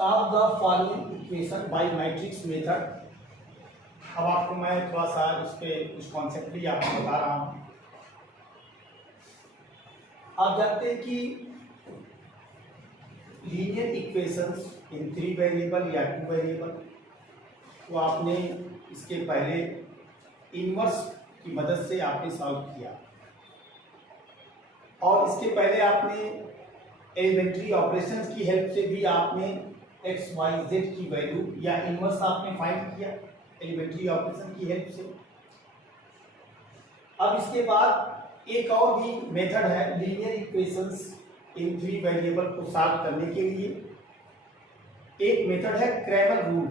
Solve the following equation by matrix method. अब आपको मैं थोड़ा सा उस पर कुछ कॉन्सेप्टली आपको बता रहा हूँ। आप जानते हैं कि लीनियर इक्वेशंस इन 3 वेरिएबल या 2 वेरिएबल, तो आपने इसके पहले इनवर्स की मदद से आपने सॉल्व किया, और इसके पहले आपने एलिमेंट्री ऑपरेशंस की हेल्प से भी आपने एक्स वाई जेड की वैल्यू या इनवर्स आपने फाइंड किया एलिमेंट्री ऑपरेशन की हेल्प से। अब इसके बाद एक और भी मेथड है लीनियर इक्वेशंस इन 3 वेरिएबल को सॉल्व करने के लिए। एक मेथड है क्रैमर रूल।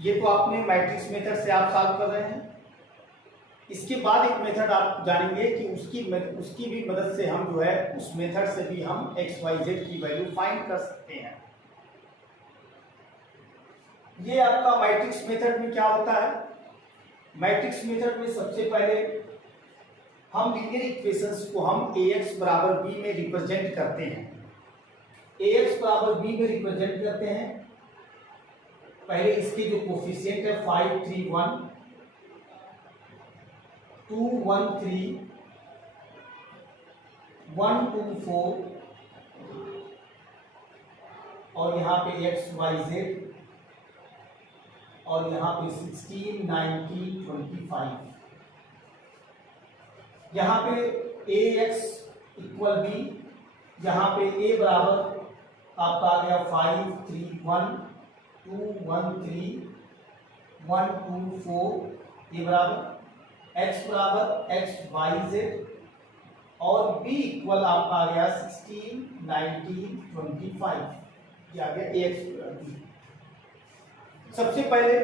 ये तो आपने मैट्रिक्स मेथड से आप सॉल्व कर रहे हैं। इसके बाद एक मेथड आप जानेंगे कि उसकी भी मदद से हम जो है उस मेथड से भी हम एक्स वाई जेड की वैल्यू फाइंड कर सकते हैं। ये आपका मैट्रिक्स मेथड में क्या होता है? मैट्रिक्स मेथड में सबसे पहले हम लीनियर इक्वेशंस को हम ax बराबर b में रिप्रेजेंट करते हैं। ax बराबर b में रिप्रेजेंट करते हैं। पहले इसके जो कोफिशिएंट है 5, 3, 1, 2, 1, 3, 1, 2, 4 और यहाँ पे एक्स वाई जेड और यहाँ पे 16, 19, 25। यहाँ पे ax इक्वल b, यहाँ पे a बराबर आपका आ गया 5, 3, 1, 2, 1, 3, 1, 2, 4, ये बराबर x बराबर एक्स वाई जेड और b इक्वल आपका आ गया 16, 19, 25। ये आ गया ax। सबसे पहले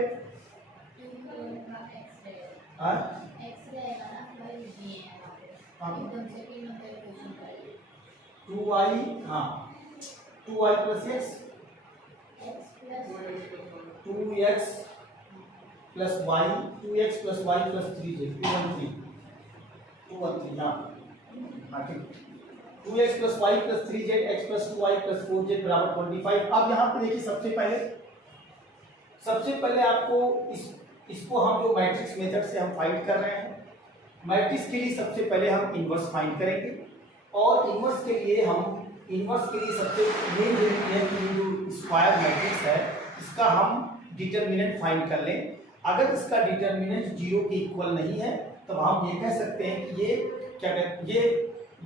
टू आई, हाँ 2i plus x, 2x plus y, 2x plus y plus 3z, 213, हाँ ठीक, 2x plus y plus 3z, x plus 2y plus 4z बराबर 25। अब यहाँ पे देखिए सबसे पहले आपको इसको हम जो मैट्रिक्स मेथड से हम फाइंड कर रहे हैं, मैट्रिक्स के लिए सबसे पहले हम इनवर्स फाइंड करेंगे। और इनवर्स के लिए सबसे मेन जरूरी है कि जो स्क्वायर मैट्रिक्स है इसका हम डिटर्मिनेंट फाइंड कर लें। अगर इसका डिटर्मिनेंट 0 के इक्वल नहीं है तब हम ये कह सकते हैं कि ये क्या कहते हैं,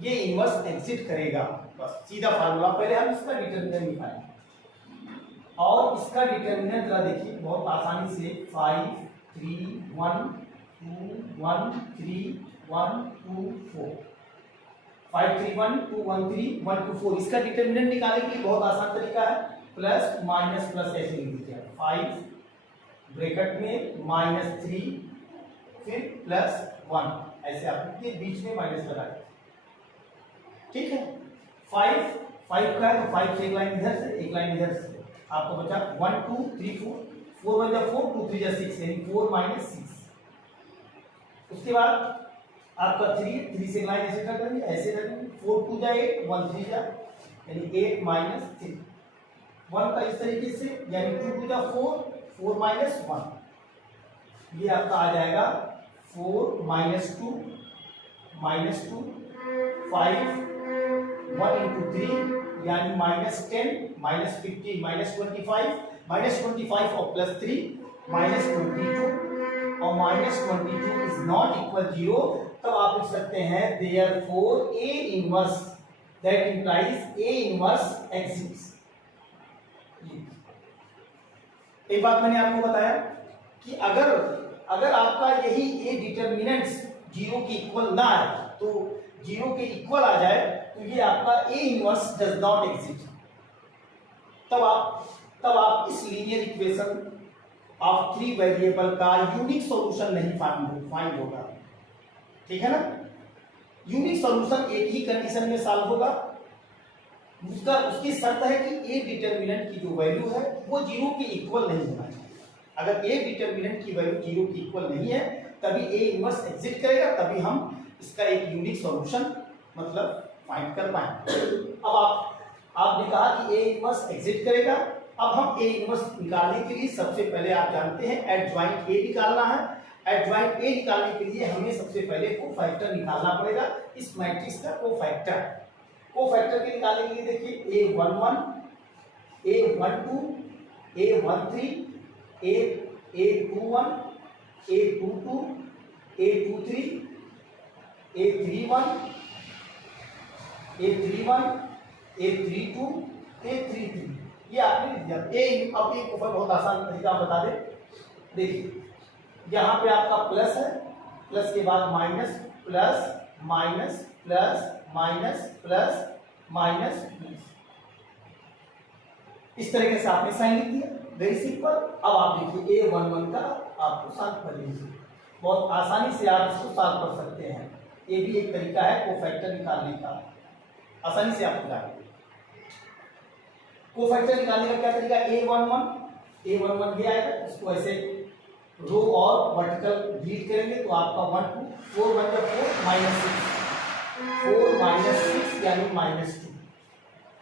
ये इनवर्स एग्जिट करेगा। बस सीधा फार्मूला, पहले हम इसका डिटर्मिनेंट निकालेंगे। और इसका डिटर्मिनेंट जरा देखिए बहुत आसानी से 5, 3, 1, 2, 1, 3, 1, 2, 4, 5, 3, 1, 2, 1, 3, 1, 2, 4। इसका डिटर्मिनेंट निकालने के लिए बहुत आसान तरीका है, प्लस माइनस प्लस ऐसे लिख दीजिए। 5 ब्रैकेट में -3 फिर प्लस 1, ऐसे आपके बीच में माइनस लगा दीजिए। ठीक है, 5 का है तो 5 से एक लाइन इधर से एक लाइन इधर से, आपको बचा 1, 2, 3, 4, 4 1 जा 4, 2 3 जा 6, यानी 4 - 6। उसके बाद आपका 3 से लाइन ऐसे कर देंगे, ऐसे रखेंगे, 4 2 जा 8, 1 3 जा, यानी 8 - 3, 1 का इस तरीके से, यानी 2 2 जा 4, 4 - 1, ये आपका आ जाएगा 4 - 2 -2 5 1 × 3 यानी -10 -15 -25 और +3 -22 और -22 इज नॉट इक्वल 0। तब आप लिख सकते हैं therefore A inverse that implies A inverse exists. एक बात मैंने आपको बताया कि अगर आपका यही A डिटर्मिनेंट्स 0 के इक्वल ना आए, तो 0 के इक्वल आ जाए तो ये आपका A inverse does not exist. तब आप इस लीनियर इक्वेशन ऑफ 3 वेरिएबल का यूनिक सॉल्यूशन नहीं फाइंड होगा। ठीक है ना, यूनिक सॉल्यूशन एक ही कंडीशन में सॉल्व होगा। उसकी शर्त है कि A डिटर्मिनेंट की जो वैल्यू है वो 0 के इक्वल नहीं होना चाहिए। अगर A डिटर्मिनेंट की वैल्यू 0 के इक्वल नहीं है तभी A इनवर्स एग्जिस्ट करेगा, तभी हम इसका एक यूनिक सॉल्यूशन मतलब फाइंड कर पाएंगे। अब आपने कहा कि ए इनवर्स एग्जिट करेगा। अब हम ए इनवर्स निकालने के लिए सबसे पहले आप जानते हैं एडजॉइंट ए निकालना है। एडजॉइंट ए निकालने के लिए हमें सबसे पहले कोफैक्टर निकालना पड़ेगा, इस मैट्रिक्स का कोफैक्टर। कोफैक्टर के निकालने के लिए देखिए A11, A12, A13, A21, A22, A23, A31, A31, A32, A33, ये आपने लिख दिया। अब ये ऊपर बहुत आसान तरीका बता दे। देखिए यहाँ पे आपका प्लस है, प्लस के बाद minus, plus minus plus minus plus minus plus, इस तरीके से आपने साइन लिख दिया, वेरी सिंपल। अब आप देखिए A11 का आपको सॉल्व कर लीजिए, बहुत आसानी से आप इसको सॉल्व कर सकते हैं। ये भी एक तरीका है कोफैक्टर निकालने का, आसानी से आप निकालेंगे। कोफैक्टर निकालने का क्या तरीका? A11 ये आएगा, इसको ऐसे रो और वर्टिकल डिलीट करेंगे तो आपका 1 2 4 बन जाएगा 4 माइनस 6, 4 माइनस 6 यानी -2।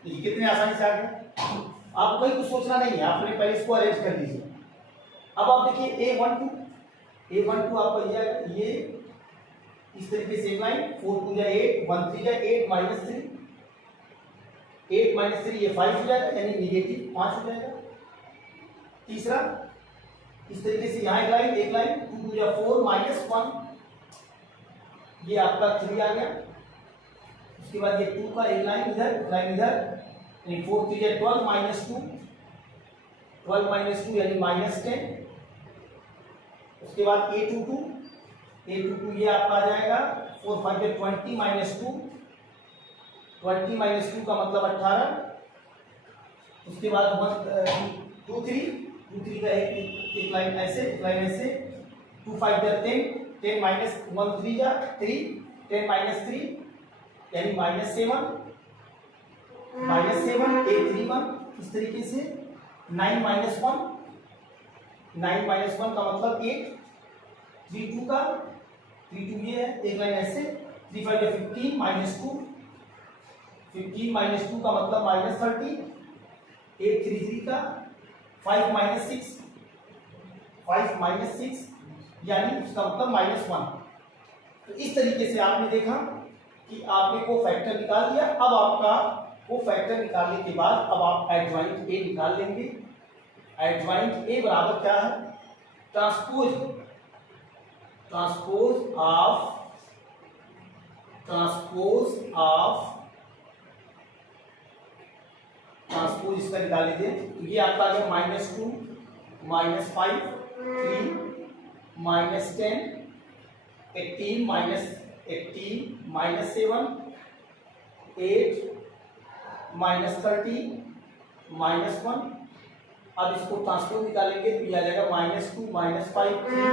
देखिए कितने आसानी से आ गए। आपको कहीं कुछ सोचना नहीं है, आपने पहले इसको अरेंज कर लीजिए। अब आप देखिए A12 आपका ये इस तरीके से एक लाइन 4 2 8 1 3 8 माइनस 3, 8 माइनस 3 ये 5 हो जाएगा यानी नेगेटिव 5 हो जाएगा। तीसरा इस तरीके से यहाँ एक लाइन 2 2 4 माइनस 1, ये आपका 3 आ गया। उसके बाद ये 2 का एक लाइन इधर यानी 4 3 12 माइनस 2, 12 माइनस 2 यानी -10। उसके बाद A22 ये आपका आ जाएगा 4 5 20 माइनस 2, 20 माइनस 2 का मतलब 18। उसके बाद 2 3 का एक लाइन ऐसे 2 5 10 माइनस 1 3 जा 3 10 माइनस 3 यानी -7 A31 इस तरीके से 9 माइनस 1 का मतलब 8, 3 2 का 3 2 ये है एक लाइन ऐसे 3 5 15 माइनस 2, 15 माइनस 2 का मतलब -30, 8 3 3 का 5 माइनस 6 यानी उसका मतलब -1। तो इस तरीके से आपने देखा कि आपने कोफैक्टर निकाल लिया। अब आपका कोफैक्टर निकालने के बाद अब आप एडजॉइंट ए निकाल लेंगे। एडजॉइंट ए बराबर क्या है? ट्रांसपोज इसका निकाल लीजिए। तो ये आपका आ गया -2 -5 3 -10 18 -7 8 -30 -1। अब इसको ट्रांसपोज निकालेंगे तो ये आ जाएगा -2 -5 3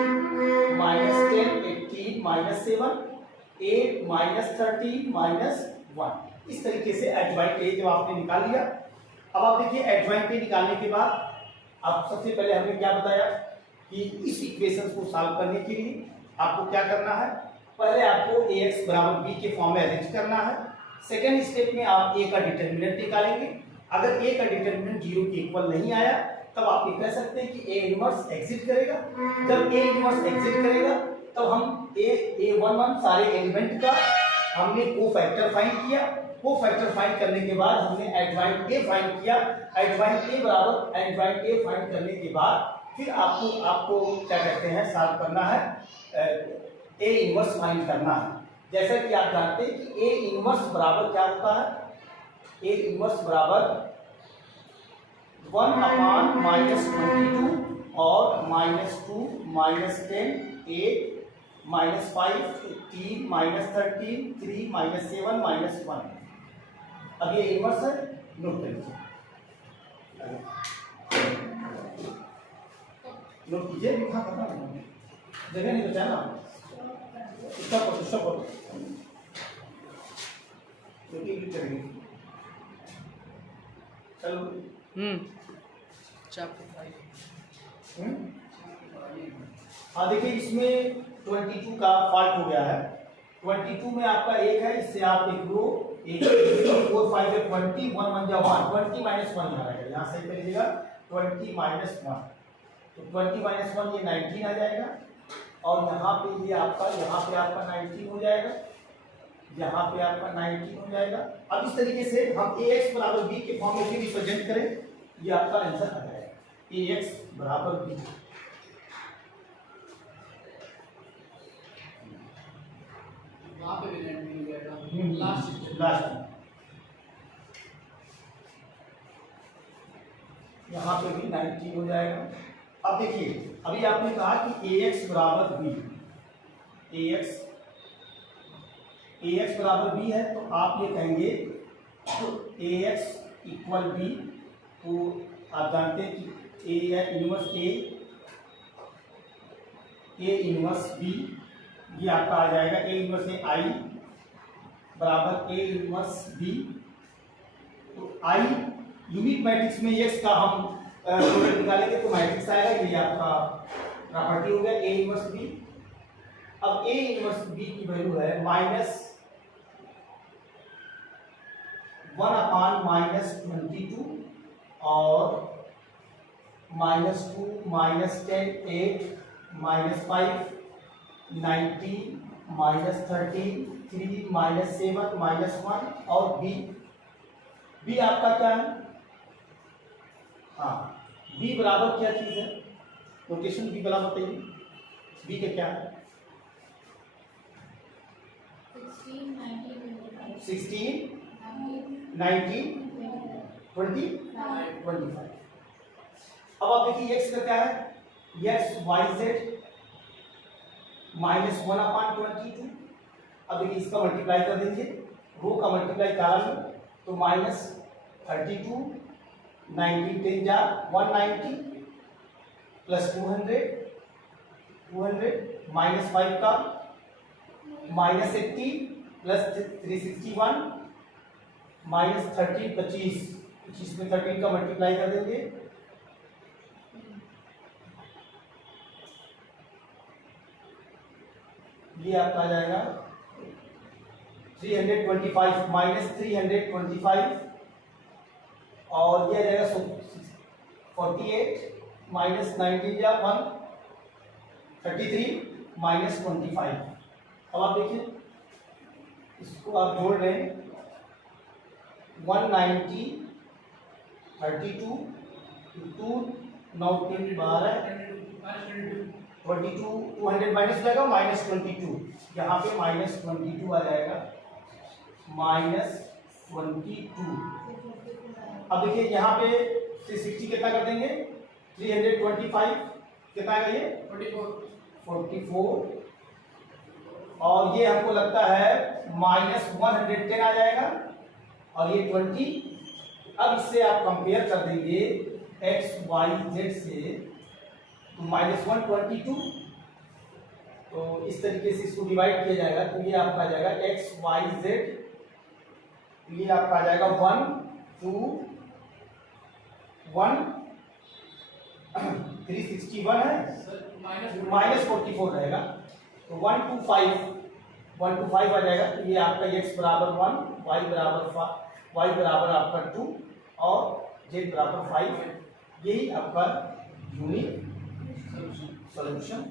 -10 18 -7 8 -30 -1। इस तरीके से एडजॉइंट ए जो आपने निकाल लिया। अब आप देखिए एडजॉइंट ए निकालने के बाद अब सबसे पहले हमने क्या बताया कि इस इक्वेशन को सॉल्व करने के लिए आपको क्या करना है? पहले आपको ax बराबर b के फॉर्म में अरेंज करना है। सेकेंड स्टेप में आप a का डिटरमिनेंट निकालेंगे। अगर a का डिटरमिनेंट 0 के इक्वल नहीं आया तब आप ये कह सकते हैं कि a इनवर्स एग्जिट करेगा। जब a इनवर्स एग्जिट करेगा तब हम A11 सारे एलिमेंट का हमने कोफैक्टर फाइंड किया। कोफैक्टर फाइंड करने के बाद हमने एडजॉइंट ए फाइंड किया। एडजॉइंट ए बराबर एडजॉइंट ए फाइंड करने के बाद फिर आपको क्या कहते हैं सॉल्व करना है, ए इनवर्स फाइंड करना है। जैसा कि आप जानते हैं कि ए इनवर्स बराबर क्या होता है? ए इनवर्स बराबर 1/-22 और -2 -10 8 -5 18 -13 3 -7 -1। अब ये इनवर्स है, नोट कर लीजिए, नोट कीजिए। लिखा करना जगह नहीं बचा ना, स्टॉप करो करेंगे। चलो हाँ देखिए इसमें 22 का फॉल्ट हो गया है। 22 में आपका एक है, इससे आप एक रो एक 4 5 है 20 1 1 जा 1 20 माइनस 1 यहाँ आएगा, यहाँ से कर लीजिएगा 20 माइनस 1, तो 20 माइनस 1 ये 19 आ जाएगा, और यहाँ पे ये आपका 19 हो जाएगा, यहाँ पे आपका 19 हो जाएगा। अब इस तरीके से हम ax बराबर b के फॉर्म में भी रिप्रेजेंट करें, ये आपका आंसर आ जाएगा ax बराबर b। वहाँ पे भी 19 हो जाएगा लास्ट यहाँ पे भी 19 हो जाएगा। अब देखिए, अभी आपने कहा कि ax बराबर b, ax बराबर b है, तो आप ये कहेंगे तो ax इक्वल b, तो आप जानते हैं कि a है इनवर्स a इनवर्स b, ये आपका आ जाएगा a इनवर्स a i बराबर a इनवर्स b। तो i यूनिट मैट्रिक्स में x का हम प्रोडक्ट निकालेंगे तो मैट्रिक्स आएगा, ये आपका प्रॉपर्टी हो गया a इनवर्स b। अब a इनवर्स b की वैल्यू है -1 अपान -22 और -2 -10 8 -5 90 -13 3 -7 -1 और b आपका क्या है, हाँ b बराबर क्या चीज है, नोटेशन b बराबर बताइए, b का क्या है 16 19 20 25। अब आप देखिए x का क्या है, x y z -1 अपान 22। अब देखिए इसका मल्टीप्लाई कर देंगे, रो का मल्टीप्लाई करेंगे तो -32 19 10 जा 190 प्लस 200 -5 का -80 प्लस 361 -30 25 में 13 का मल्टीप्लाई कर देंगे, ये आपका आ जाएगा 325 -325 और ये आ जाएगा 48 -19 या 133 -25। अब आप देखिए इसको आप जोड़ रहे हैं 190 32 2 9 3 12 22 200 माइनस जाएगा -22, यहाँ पे -22 आ जाएगा -22। अब देखिए यहाँ पे 360 कितना कर देंगे 325 कितना आएगा ये 44 और ये हमको लगता है -110 आ जाएगा और ये 20। अब इससे आप कंपेयर कर देंगे x y z से तो -122, तो इस तरीके से इसको डिवाइड किया जाएगा तो ये आपका आ जाएगा x y z, ये आपका आ जाएगा 1 2 1 361 है -44 रहेगा तो 125 आ जाएगा, तो ये आपका x बराबर 1 y बराबर आपका 2 और z बराबर 5, यही आपका यूनिक सॉल्यूशन।